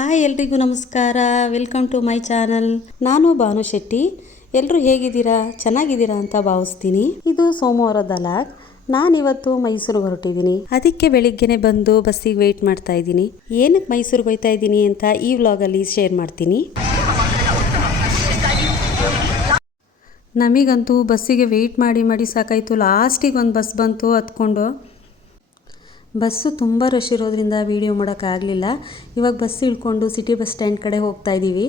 Hi ಎಲ್ರಿಗೂ ನಮಸ್ಕಾರ. Welcome to my channel. ನಾನು ಭಾನು ಶೆಟ್ಟಿ. ಎಲ್ಲರೂ ಹೇಗಿದ್ದೀರಾ? ಚೆನ್ನಾಗಿದ್ದೀರಾ ಅಂತ ಭಾವಿಸ್ತೀನಿ. ಇದು ಸೋಮವಾರದ ಲಾಗ್. ನಾನಿವತ್ತು ಮೈಸೂರಿಗೆ ಹೊರಟಿದ್ದೀನಿ. ಅದಕ್ಕೆ ಬೆಳಿಗ್ಗೆನೆ ಬಂದು ಬಸ್ಸಿಗೆ ವೆಯ್ಟ್ ಮಾಡ್ತಾ ಇದ್ದೀನಿ. ಏನಕ್ಕೆ ಮೈಸೂರಿಗೆ ಹೋಗ್ತಾ ಇದ್ದೀನಿ ಅಂತ ಈ ವ್ಲಾಗಲ್ಲಿ ಶೇರ್ ಮಾಡ್ತೀನಿ. ನಮಗಂತೂ ಬಸ್ಸಿಗೆ ವೆಯ್ಟ್ ಮಾಡಿ ಸಾಕಾಯಿತು. ಲಾಸ್ಟಿಗೆ ಒಂದು ಬಸ್ ಬಂತು ಹತ್ಕೊಂಡು. ಬಸ್ಸು ತುಂಬ ರಶ್ ಇರೋದ್ರಿಂದ ವೀಡಿಯೋ ಮಾಡೋಕ್ಕಾಗಲಿಲ್ಲ. ಇವಾಗ ಬಸ್ ಇಳ್ಕೊಂಡು ಸಿಟಿ ಬಸ್ ಸ್ಟ್ಯಾಂಡ್ ಕಡೆ ಹೋಗ್ತಾ ಇದ್ದೀವಿ.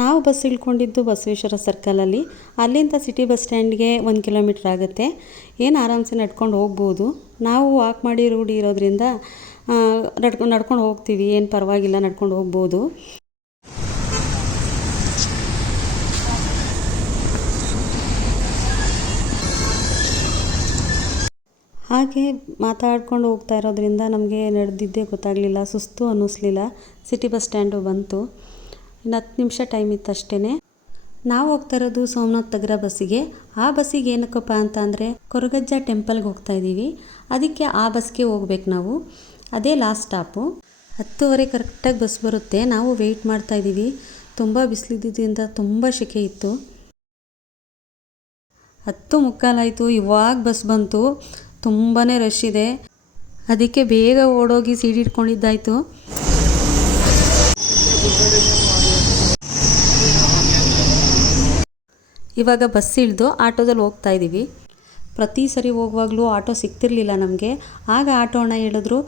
ನಾವು ಬಸ್ ಇಳ್ಕೊಂಡಿದ್ದು ಬಸವೇಶ್ವರ ಸರ್ಕಲಲ್ಲಿ. ಅಲ್ಲಿಂದ ಸಿಟಿ ಬಸ್ ಸ್ಟ್ಯಾಂಡ್ಗೆ 1 ಕಿಲೋಮೀಟ್ರ್ ಆಗುತ್ತೆ. ಏನು ಆರಾಮ್ಸೆ ನಡ್ಕೊಂಡು ಹೋಗ್ಬೋದು. ನಾವು ವಾಕ್ ಮಾಡಿ ರೂಢಿ ಇರೋದ್ರಿಂದ ನಡ್ಕೊಂಡು ಹೋಗ್ತೀವಿ. ಏನು ಪರವಾಗಿಲ್ಲ, ನಡ್ಕೊಂಡು ಹೋಗ್ಬೋದು. ಹಾಗೆ ಮಾತಾಡ್ಕೊಂಡು ಹೋಗ್ತಾ ಇರೋದ್ರಿಂದ ನಮಗೆ ನಡೆದಿದ್ದೇ ಗೊತ್ತಾಗಲಿಲ್ಲ, ಸುಸ್ತು ಅನ್ನಿಸ್ಲಿಲ್ಲ. ಸಿಟಿ ಬಸ್ ಸ್ಟ್ಯಾಂಡು ಬಂತು. ಇನ್ನು 10 ನಿಮಿಷ ಟೈಮ್ ಇತ್ತು ಅಷ್ಟೇ. ನಾವು ಹೋಗ್ತಾ ಇರೋದು ಸೋಮನಾಥ್ ನಗರ ಬಸ್ಸಿಗೆ. ಆ ಬಸ್ಸಿಗೆ ಏನಕ್ಕಪ್ಪ ಅಂತ ಅಂದರೆ ಕೊರಗಜ್ಜ ಟೆಂಪಲ್ಗೆ ಹೋಗ್ತಾ ಇದ್ದೀವಿ. ಅದಕ್ಕೆ ಆ ಬಸ್ಗೆ ಹೋಗ್ಬೇಕು ನಾವು. ಅದೇ ಲಾಸ್ಟ್ ಸ್ಟಾಪು. 10:30 ಕರೆಕ್ಟಾಗಿ ಬಸ್ ಬರುತ್ತೆ. ನಾವು ವೆಯ್ಟ್ ಮಾಡ್ತಾ ಇದ್ದೀವಿ. ತುಂಬ ಬಿಸಿಲಿದ್ದರಿಂದ ತುಂಬ ಸೆಕೆ ಇತ್ತು. 10:45 ಆಯಿತು. ಇವಾಗ ಬಸ್ ಬಂತು. ತುಂಬಾ ರಶ್ ಇದೆ. ಅದಕ್ಕೆ ಬೇಗ ಓಡೋಗಿ ಸೀಟ್ ಇಟ್ಕೊಂಡಿದ್ದಾಯಿತು. ಇವಾಗ ಬಸ್ ಇಳಿದು ಆಟೋದಲ್ಲಿ ಹೋಗ್ತಾ ಇದ್ದೀವಿ. ಪ್ರತಿ ಸರಿ ಹೋಗುವಾಗಲೂ ಆಟೋ ಸಿಗ್ತಿರ್ಲಿಲ್ಲ ನಮಗೆ. ಆಗ ಆಟೋ ಅಣ್ಣ ಹೇಳಿದ್ರು,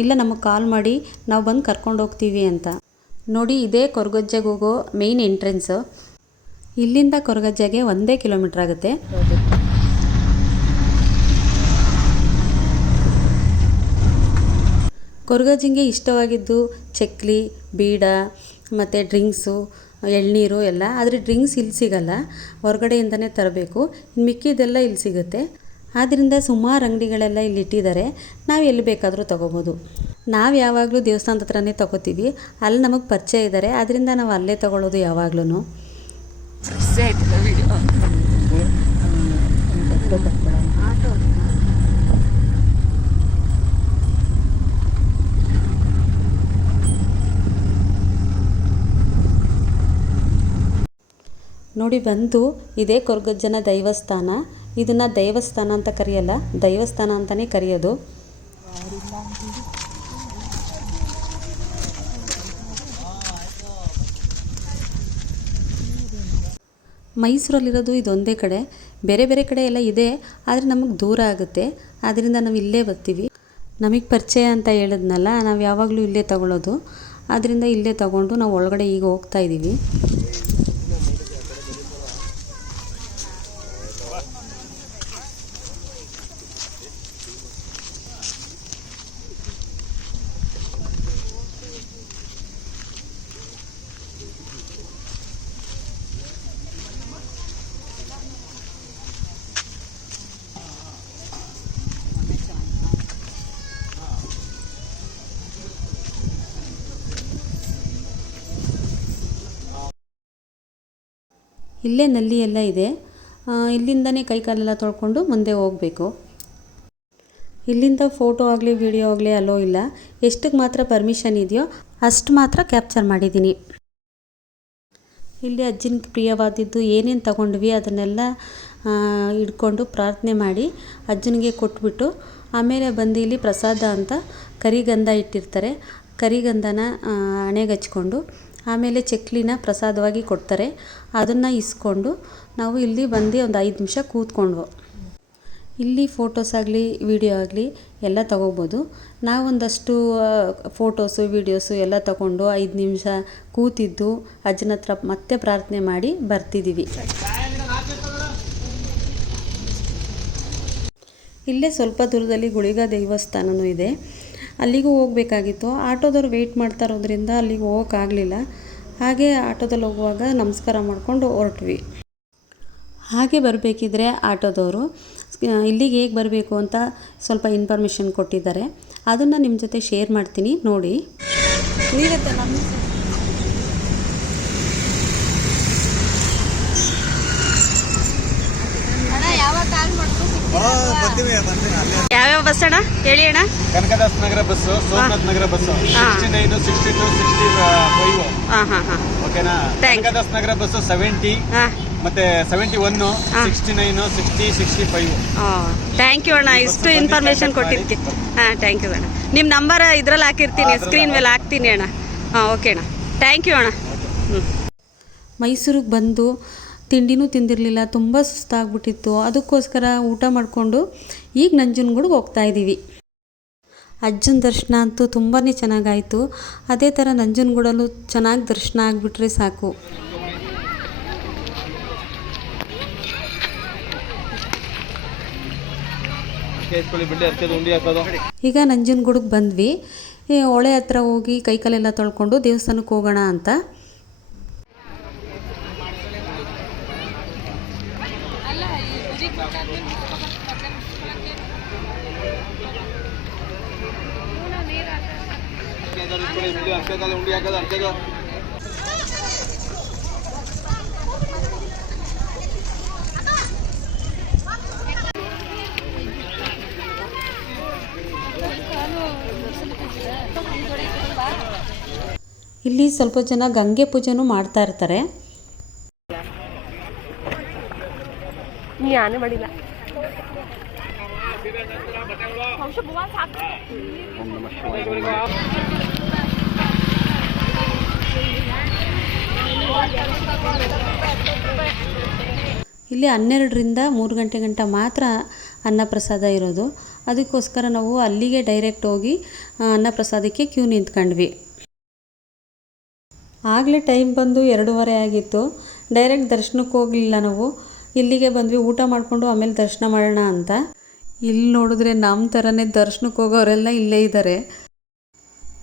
ಇಲ್ಲ ನಮಗೆ ಕಾಲ್ ಮಾಡಿ, ನಾವು ಬಂದು ಕರ್ಕೊಂಡು ಹೋಗ್ತೀವಿ ಅಂತ. ನೋಡಿ, ಇದೇ ಕೊರಗಜ್ಜೆಗೆ ಹೋಗೋ ಮೇಯ್ನ್ ಎಂಟ್ರೆನ್ಸು. ಇಲ್ಲಿಂದ ಕೊರಗಜ್ಜೆಗೆ 1 ಕಿಲೋಮೀಟ್ರ್ ಆಗುತ್ತೆ. ಕೊರಗಜ್ಜಂಗೆ ಇಷ್ಟವಾಗಿದ್ದು ಚಕ್ಲಿ, ಬೀಡ ಮತ್ತು ಡ್ರಿಂಕ್ಸು, ಎಳ್ನೀರು ಎಲ್ಲ. ಆದರೆ ಡ್ರಿಂಕ್ಸ್ ಇಲ್ಲಿ ಸಿಗಲ್ಲ, ಹೊರಗಡೆಯಿಂದನೇ ತರಬೇಕು. ಇನ್ನು ಮಿಕ್ಕಿದೆಲ್ಲ ಇಲ್ಲಿ ಸಿಗುತ್ತೆ. ಆದ್ದರಿಂದ ಸುಮಾರು ಅಂಗಡಿಗಳೆಲ್ಲ ಇಲ್ಲಿ ಇಟ್ಟಿದ್ದಾರೆ. ನಾವು ಎಲ್ಲಿ ಬೇಕಾದರೂ ತೊಗೋಬೋದು. ನಾವು ಯಾವಾಗಲೂ ದೇವಸ್ಥಾನದ ಹತ್ರನೇ ತೊಗೋತೀವಿ. ಅಲ್ಲಿ ನಮಗೆ ಪರಿಚಯ ಇದ್ದಾರೆ, ಆದ್ದರಿಂದ ನಾವು ಅಲ್ಲೇ ತೊಗೊಳ್ಳೋದು ಯಾವಾಗ್ಲೂ. ನೋಡಿ, ಬಂದು ಇದೇ ಕೊರಗಜ್ಜನ ದೈವಸ್ಥಾನ. ಇದನ್ನು ದೇವಸ್ಥಾನ ಅಂತ ಕರೆಯಲ್ಲ, ದೈವಸ್ಥಾನ ಅಂತಲೇ ಕರೆಯೋದು. ಮೈಸೂರಲ್ಲಿರೋದು ಇದೊಂದೇ ಕಡೆ. ಬೇರೆ ಬೇರೆ ಕಡೆ ಎಲ್ಲ ಇದೆ, ಆದರೆ ನಮಗೆ ದೂರ ಆಗುತ್ತೆ. ಆದ್ದರಿಂದ ನಾವು ಇಲ್ಲೇ ಬರ್ತೀವಿ. ನಮಗೆ ಪರಿಚಯ ಅಂತ ಹೇಳಿದ್ನಲ್ಲ, ನಾವು ಯಾವಾಗಲೂ ಇಲ್ಲೇ ತಗೊಳ್ಳೋದು. ಆದ್ದರಿಂದ ಇಲ್ಲೇ ತಗೊಂಡು ನಾವು ಒಳಗಡೆ ಈಗ ಹೋಗ್ತಾ ಇದ್ದೀವಿ. ಇಲ್ಲೇ ನಲ್ಲಿ ಎಲ್ಲ ಇದೆ. ಇಲ್ಲಿಂದನೇ ಕೈಕಾಲೆಲ್ಲ ತೊಳ್ಕೊಂಡು ಮುಂದೆ ಹೋಗಬೇಕು. ಇಲ್ಲಿಂದ ಫೋಟೋ ಆಗಲಿ ವಿಡಿಯೋ ಆಗಲಿ ಅಲೋ ಇಲ್ಲ. ಎಷ್ಟಕ್ಕೆ ಮಾತ್ರ ಪರ್ಮಿಷನ್ ಇದೆಯೋ ಅಷ್ಟು ಮಾತ್ರ ಕ್ಯಾಪ್ಚರ್ ಮಾಡಿದ್ದೀನಿ. ಇಲ್ಲಿ ಅಜ್ಜನಿಗೆ ಪ್ರಿಯವಾದದ್ದು ಏನೇನು ತಗೊಂಡ್ವಿ ಅದನ್ನೆಲ್ಲ ಇಟ್ಕೊಂಡು ಪ್ರಾರ್ಥನೆ ಮಾಡಿ ಅಜ್ಜನಿಗೆ ಕೊಟ್ಬಿಟ್ಟು, ಆಮೇಲೆ ಬಂದು ಇಲ್ಲಿ ಪ್ರಸಾದ ಅಂತ ಕರಿಗಂಧ ಇಟ್ಟಿರ್ತಾರೆ. ಕರಿಗಂಧನ ಹಣೆಗೆ ಹಚ್ಕೊಂಡು ಆಮೇಲೆ ಚಕ್ಲಿನ ಪ್ರಸಾದವಾಗಿ ಕೊಡ್ತಾರೆ. ಅದನ್ನು ಇಸ್ಕೊಂಡು ನಾವು ಇಲ್ಲಿ ಬಂದು ಒಂದು 5 ನಿಮಿಷ ಕೂತ್ಕೊಂಡ್ವು. ಇಲ್ಲಿ ಫೋಟೋಸ್ ಆಗಲಿ ವಿಡಿಯೋ ಆಗಲಿ ಎಲ್ಲ ತಗೋಬೋದು. ನಾವೊಂದಷ್ಟು ಫೋಟೋಸು ವಿಡಿಯೋಸು ಎಲ್ಲ ತಗೊಂಡು 5 ನಿಮಿಷ ಕೂತಿದ್ದು ಅಜ್ಜನ ಹತ್ರ ಮತ್ತೆ ಪ್ರಾರ್ಥನೆ ಮಾಡಿ ಬರ್ತಿದ್ದೀವಿ. ಇಲ್ಲೇ ಸ್ವಲ್ಪ ದೂರದಲ್ಲಿ ಗುಳಿಗ ದೇವಸ್ಥಾನವೂ ಇದೆ. ಅಲ್ಲಿಗೂ ಹೋಗಬೇಕಾಗಿತ್ತು. ಆಟೋದವ್ರು ವೆಯ್ಟ್ ಮಾಡ್ತಾ ಇರೋದ್ರಿಂದ ಅಲ್ಲಿಗೆ ಹೋಗೋಕ್ಕಾಗಲಿಲ್ಲ. ಹಾಗೆ ಆಟೋದಲ್ಲಿ ಹೋಗುವಾಗ ನಮಸ್ಕಾರ ಮಾಡಿಕೊಂಡು ಹೊರಟ್ವಿ. ಹಾಗೆ ಬರಬೇಕಿದ್ರೆ ಆಟೋದವರು ಇಲ್ಲಿಗೆ ಹೇಗೆ ಬರಬೇಕು ಅಂತ ಸ್ವಲ್ಪ ಇನ್ಫಾರ್ಮೇಷನ್ ಕೊಟ್ಟಿದ್ದಾರೆ. ಅದನ್ನು ನಿಮ್ಮ ಜೊತೆ ಶೇರ್ ಮಾಡ್ತೀನಿ ನೋಡಿ. ಯಾವ್ಯಾವ ಬಸ್ ಅಣ್ಣ ಹೇಳಿ ಅಣ್ಣ? ಕನಕದಾಸ್ ನಗರ ಬಸ್ಸು, ಸೋಮನಾಥ್ ನಗರ ಬಸ್ಸು 69, 62, 65 ಓಕೆನಾ. ಕನಕದಾಸ್ ನಗರ ಬಸ್ಸು 70 ಮತ್ತೆ 71, 69, 60, 65. ಥ್ಯಾಂಕ್ ಯು ಅಣ್ಣ, ಇಷ್ಟು ಇನ್ಫಾರ್ಮೇಶನ್ ಕೊಟ್ಟಿರ್ತೀನಿ. ಥ್ಯಾಂಕ್ ಯು ಅಣ್ಣ. ನಿಮ್ಮ ನಂಬರ್ ಇದ್ರಲ್ಲಿ ಹಾಕಿರ್ತೀನಿ, ಸ್ಕ್ರೀನ್ ಮೇಲೆ ಹಾಕ್ತೀನಿ ಅಣ್ಣ. ಓಕೆ ಅಣ್ಣ, ಥ್ಯಾಂಕ್ ಯು ಅಣ್ಣ. ಮೈಸೂರಿಗೆ ಬಂದು ತಿಂಡಿನೂ ತಿಂದಿರಲಿಲ್ಲ, ತುಂಬ ಸುಸ್ತಾಗ್ಬಿಟ್ಟಿತ್ತು. ಅದಕ್ಕೋಸ್ಕರ ಊಟ ಮಾಡಿಕೊಂಡು ಈಗ ನಂಜನಗೂಡಿಗೆ ಹೋಗ್ತಾಯಿದ್ದೀವಿ. ಅಜ್ಜನ ದರ್ಶನ ಅಂತೂ ತುಂಬಾ ಚೆನ್ನಾಗಾಯಿತು. ಅದೇ ಥರ ನಂಜನಗೂಡಲ್ಲೂ ಚೆನ್ನಾಗಿ ದರ್ಶನ ಆಗಿಬಿಟ್ರೆ ಸಾಕು. ಈಗ ನಂಜನಗೂಡಿಗೆ ಬಂದ್ವಿ. ಹೊಳೆ ಹತ್ರ ಹೋಗಿ ಕೈಕಾಲೆಲ್ಲ ತೊಳ್ಕೊಂಡು ದೇವಸ್ಥಾನಕ್ಕೆ ಹೋಗೋಣ ಅಂತ. ಇಲ್ಲಿ ಸ್ವಲ್ಪ ಜನ ಗಂಗೆ ಪೂಜೆನೂ ಮಾಡ್ತಾ ಇರ್ತಾರೆ. ಇಲ್ಲಿ 12ರಿಂದ 3 ಗಂಟೆ ಗಂಟ ಮಾತ್ರ ಅನ್ನಪ್ರಸಾದ ಇರೋದು. ಅದಕ್ಕೋಸ್ಕರ ನಾವು ಅಲ್ಲಿಗೆ ಡೈರೆಕ್ಟ್ ಹೋಗಿ ಅನ್ನಪ್ರಸಾದಕ್ಕೆ ಕ್ಯೂ ನಿಂತ್ಕೊಂಡ್ವಿ. ಆಗಲೇ ಟೈಮ್ ಬಂದು 2:30 ಆಗಿತ್ತು. ಡೈರೆಕ್ಟ್ ದರ್ಶನಕ್ಕೆ ಹೋಗಲಿಲ್ಲ ನಾವು, ಇಲ್ಲಿಗೆ ಬಂದ್ವಿ ಊಟ ಮಾಡಿಕೊಂಡು ಆಮೇಲೆ ದರ್ಶನ ಮಾಡೋಣ ಅಂತ. ಇಲ್ಲಿ ನೋಡಿದ್ರೆ ನಮ್ಮ ಥರನೇ ದರ್ಶನಕ್ಕೆ ಹೋಗೋರೆಲ್ಲ ಇಲ್ಲೇ ಇದ್ದಾರೆ.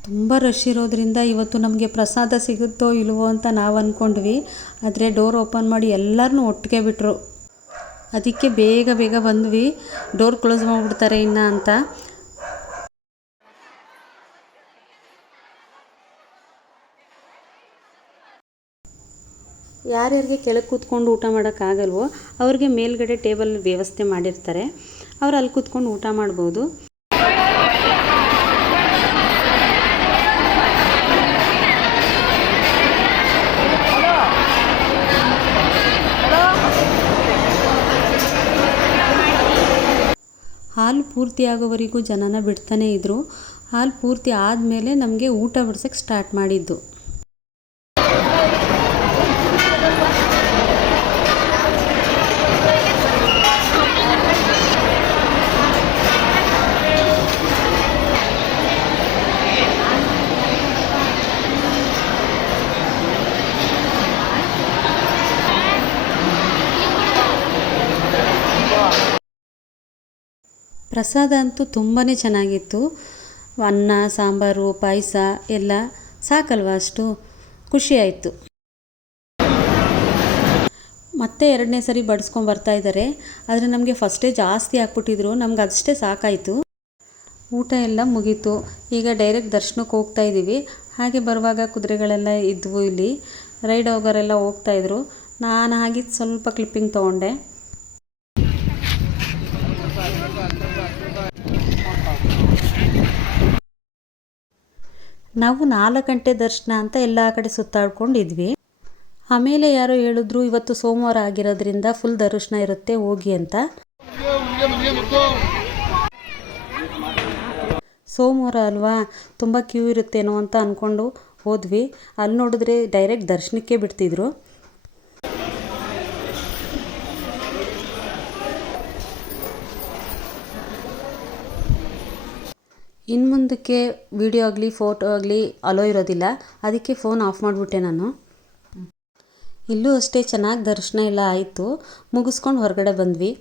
ತುಂಬ ರಶ್ ಇರೋದ್ರಿಂದ ಇವತ್ತು ನಮಗೆ ಪ್ರಸಾದ ಸಿಗುತ್ತೋ ಇಲ್ವೋ ಅಂತ ನಾವು ಅಂದ್ಕೊಂಡ್ವಿ. ಆದರೆ ಡೋರ್ ಓಪನ್ ಮಾಡಿ ಎಲ್ಲರನ್ನೂ ಒಟ್ಟಿಗೆ ಬಿಟ್ಟರು. ಅದಕ್ಕೆ ಬೇಗ ಬೇಗ ಬಂದ್ವಿ, ಡೋರ್ ಕ್ಲೋಸ್ ಮಾಡಿಬಿಡ್ತಾರೆ ಇನ್ನು ಅಂತ. ಯಾರ್ಯಾರಿಗೆ ಕೆಳಗೆ ಕೂತ್ಕೊಂಡು ಊಟ ಮಾಡೋಕ್ಕಾಗಲ್ವೋ ಅವ್ರಿಗೆ ಮೇಲ್ಗಡೆ ಟೇಬಲ್ ವ್ಯವಸ್ಥೆ ಮಾಡಿರ್ತಾರೆ, ಅವ್ರು ಅಲ್ಲಿ ಕೂತ್ಕೊಂಡು ಊಟ ಮಾಡ್ಬೋದು. ಹಾಲು ಪೂರ್ತಿ ಆಗೋವರೆಗೂ ಜನನ ಬಿಡ್ತಾನೇ ಇದ್ದರು. ಹಾಲು ಪೂರ್ತಿ ಆದಮೇಲೆ ನಮಗೆ ಊಟ ಬಡಿಸೋಕ್ಕೆ ಸ್ಟಾರ್ಟ್ ಮಾಡಿದ್ದು. ಪ್ರಸಾದ ಅಂತೂ ತುಂಬಾ ಚೆನ್ನಾಗಿತ್ತು. ಅನ್ನ, ಸಾಂಬಾರು, ಪಾಯಸ ಎಲ್ಲ ಸಾಕಲ್ವ, ಅಷ್ಟು ಖುಷಿಯಾಯಿತು. ಮತ್ತೆ 2ನೇ ಸರಿ ಬಡಿಸ್ಕೊಂಡು ಬರ್ತಾ ಇದ್ದಾರೆ. ಆದರೆ ನಮಗೆ ಫಸ್ಟೇ ಜಾಸ್ತಿ ಹಾಕ್ಬಿಟ್ಟಿದ್ರು, ನಮ್ಗೆ ಅಷ್ಟೇ ಸಾಕಾಯಿತು. ಊಟ ಎಲ್ಲ ಮುಗೀತು. ಈಗ ಡೈರೆಕ್ಟ್ ದರ್ಶನಕ್ಕೆ ಹೋಗ್ತಾ ಇದ್ದೀವಿ. ಹಾಗೆ ಬರುವಾಗ ಕುದುರೆಗಳೆಲ್ಲ ಇದ್ವು, ಇಲ್ಲಿ ರೈಡ್ ಹೋಗೋರೆಲ್ಲ ಹೋಗ್ತಾಯಿದ್ರು. ನಾನು ಹಾಗಿದ್ದು ಸ್ವಲ್ಪ ಕ್ಲಿಪ್ಪಿಂಗ್ ತೊಗೊಂಡೆ. ನಾವು 4 ಗಂಟೆ ದರ್ಶನ ಅಂತ ಎಲ್ಲ ಕಡೆ ಸುತ್ತಾಡ್ಕೊಂಡಿದ್ವಿ. ಆಮೇಲೆ ಯಾರೋ ಹೇಳಿದ್ರು ಇವತ್ತು ಸೋಮವಾರ ಆಗಿರೋದ್ರಿಂದ ಫುಲ್ ದರ್ಶನ ಇರುತ್ತೆ ಹೋಗಿ ಅಂತ. ಸೋಮವಾರ ಅಲ್ವಾ, ತುಂಬ ಕ್ಯೂ ಇರುತ್ತೇನೋ ಅಂತ ಅಂದ್ಕೊಂಡು ಹೋದ್ವಿ. ಅಲ್ಲಿ ನೋಡಿದ್ರೆ ಡೈರೆಕ್ಟ್ ದರ್ಶನಕ್ಕೆ ಬಿಡ್ತಿದ್ರು. ಇನ್ನು ಮುಂದಕ್ಕೆ ವಿಡಿಯೋ ಆಗಲಿ ಫೋಟೋ ಆಗಲಿ ಅಲೋ ಇರೋದಿಲ್ಲ, ಅದಕ್ಕೆ ಫೋನ್ ಆಫ್ ಮಾಡಿಬಿಟ್ಟೆ ನಾನು. ಇಲ್ಲೂ ಅಷ್ಟೇ ಚೆನ್ನಾಗಿ ದರ್ಶನ ಎಲ್ಲ ಆಯಿತು. ಮುಗಿಸ್ಕೊಂಡು ಹೊರಗಡೆ ಬಂದ್ವಿ.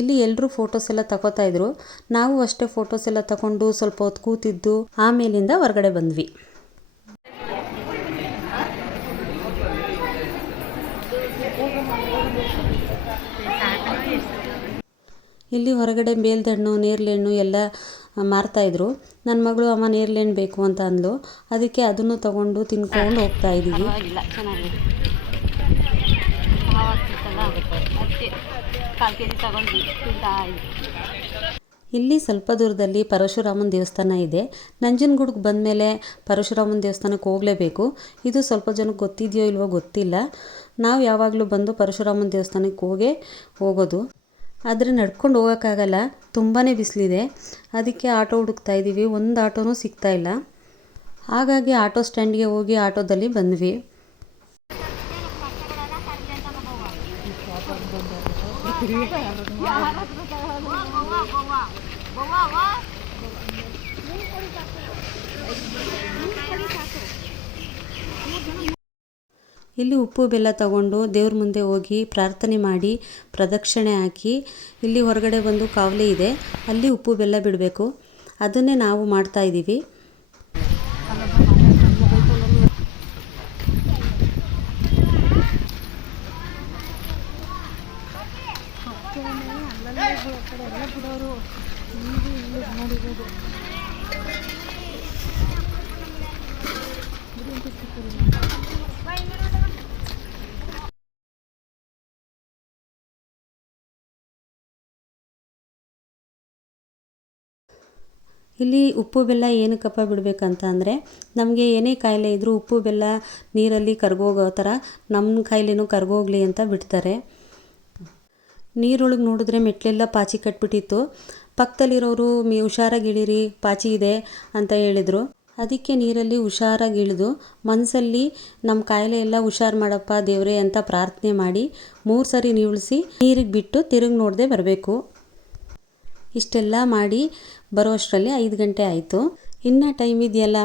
ಇಲ್ಲಿ ಎಲ್ಲರೂ ಫೋಟೋಸ್ ಎಲ್ಲ ತಗೋತಾಯಿದ್ರು. ನಾವು ಅಷ್ಟೇ ಫೋಟೋಸ್ ಎಲ್ಲ ತಗೊಂಡು ಸ್ವಲ್ಪ ಹೊತ್ತು ಕೂತಿದ್ದು ಆಮೇಲಿಂದ ಹೊರಗಡೆ ಬಂದ್ವಿ. ಇಲ್ಲಿ ಹೊರಗಡೆ ಬೇಲ್ದಣ್ಣು, ನೇರಳೆಹಣ್ಣು ಎಲ್ಲ ಮಾರ್ತಾಯಿದ್ರು. ನನ್ನ ಮಗಳು ಅಮ್ಮ ನೇರಳೆಹಣ್ಣು ಬೇಕು ಅಂತ ಅಂದ್ಲು, ಅದಕ್ಕೆ ಅದನ್ನು ತೊಗೊಂಡು ತಿನ್ಕೊಂಡು ಹೋಗ್ತಾ ಇದ್ದೀವಿ. ಆವಾಗ್ತಿತ್ತಲ್ಲ ಅದಕ್ಕೆ 1/4 kg ತಗೊಂಡ್ವಿ ತಿಂತಾ ಇದ್ವಿ. ಇಲ್ಲಿ ಸ್ವಲ್ಪ ದೂರದಲ್ಲಿ ಪರಶುರಾಮನ ದೇವಸ್ಥಾನ ಇದೆ. ನಂಜನಗೂಡಿಗೆ ಬಂದಮೇಲೆ ಪರಶುರಾಮನ ದೇವಸ್ಥಾನಕ್ಕೆ ಹೋಗಲೇಬೇಕು. ಇದು ಸ್ವಲ್ಪ ಜನಕ್ಕೆ ಗೊತ್ತಿದೆಯೋ ಇಲ್ವೋ ಗೊತ್ತಿಲ್ಲ. ನಾವು ಯಾವಾಗಲೂ ಬಂದು ಪರಶುರಾಮನ ದೇವಸ್ಥಾನಕ್ಕೆ ಹೋಗೋದು. ಆದರೆ ನಡ್ಕೊಂಡು ಹೋಗೋಕ್ಕಾಗಲ್ಲ, ತುಂಬಾ ಬಿಸಿಲಿದೆ. ಅದಕ್ಕೆ ಆಟೋ ಹುಡುಕ್ತಾ ಇದ್ದೀವಿ, ಒಂದು ಆಟೋನೂ ಸಿಗ್ತಾ ಇಲ್ಲ. ಹಾಗಾಗಿ ಆಟೋ ಸ್ಟ್ಯಾಂಡ್ಗೆ ಹೋಗಿ ಆಟೋದಲ್ಲಿ ಬಂದ್ವಿ. ಇಲ್ಲಿ ಉಪ್ಪು ಬೆಲ್ಲ ತಗೊಂಡು ದೇವ್ರ ಮುಂದೆ ಹೋಗಿ ಪ್ರಾರ್ಥನೆ ಮಾಡಿ ಪ್ರದಕ್ಷಿಣೆ ಹಾಕಿ ಇಲ್ಲಿ ಹೊರಗಡೆ ಬಂದು ಕಾವಲೆ ಇದೆ, ಅಲ್ಲಿ ಉಪ್ಪು ಬೆಲ್ಲ ಬಿಡಬೇಕು. ಅದನ್ನೇ ನಾವು ಮಾಡ್ತಾ ಇದ್ದೀವಿ. ಇಲ್ಲಿ ಉಪ್ಪು ಬೆಲ್ಲ ಏನಕ್ಕಪ್ಪ ಬಿಡಬೇಕಂತ ಅಂದರೆ, ನಮಗೆ ಏನೇ ಕಾಯಿಲೆ ಇದ್ದರೂ ಉಪ್ಪು ಬೆಲ್ಲ ನೀರಲ್ಲಿ ಕರಗೋಗೋ ಥರ ನಮ್ಮ ಕಾಯಿಲೆನೂ ಕರಗೋಗ್ಲಿ ಅಂತ ಬಿಡ್ತಾರೆ. ನೀರೊಳಗೆ ನೋಡಿದ್ರೆ ಮೆಟ್ಲೆಲ್ಲ ಪಾಚಿ ಕಟ್ಬಿಟ್ಟಿತ್ತು. ಪಕ್ಕದಲ್ಲಿರೋರು ಹುಷಾರಾಗಿ ಇಳಿರಿ, ಪಾಚಿ ಇದೆ ಅಂತ ಹೇಳಿದರು. ಅದಕ್ಕೆ ನೀರಲ್ಲಿ ಹುಷಾರಾಗಿ ಇಳಿದು ಮನಸ್ಸಲ್ಲಿ ನಮ್ಮ ಕಾಯಿಲೆ ಎಲ್ಲ ಹುಷಾರು ಮಾಡಪ್ಪ ದೇವರೇ ಅಂತ ಪ್ರಾರ್ಥನೆ ಮಾಡಿ 3 ಸರಿ ನೀವುಳಿಸಿ ನೀರಿಗೆ ಬಿಟ್ಟು ತಿರುಗಿ ನೋಡದೆ ಬರಬೇಕು. ಇಷ್ಟೆಲ್ಲ ಮಾಡಿ ಬರೋಷ್ಟರಲ್ಲಿ 5 ಗಂಟೆ ಆಯಿತು. ಇನ್ನು ಟೈಮ್ ಇದೆಯಲ್ಲ,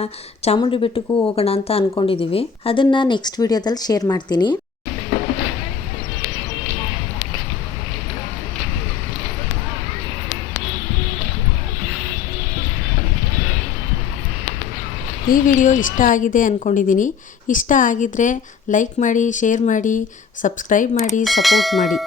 ಚಾಮುಂಡಿ ಬೆಟ್ಟಕ್ಕೂ ಹೋಗೋಣ ಅಂತ ಅಂದ್ಕೊಂಡಿದ್ದೀವಿ. ಅದನ್ನು ನೆಕ್ಸ್ಟ್ ವಿಡಿಯೋದಲ್ಲಿ ಶೇರ್ ಮಾಡ್ತೀನಿ. ಈ ವಿಡಿಯೋ ಇಷ್ಟ ಆಗಿದೆ ಅಂದ್ಕೊಂಡಿದ್ದೀನಿ. ಇಷ್ಟ ಆಗಿದ್ದರೆ ಲೈಕ್ ಮಾಡಿ, ಶೇರ್ ಮಾಡಿ, ಸಬ್ಸ್ಕ್ರೈಬ್ ಮಾಡಿ, ಸಪೋರ್ಟ್ ಮಾಡಿ.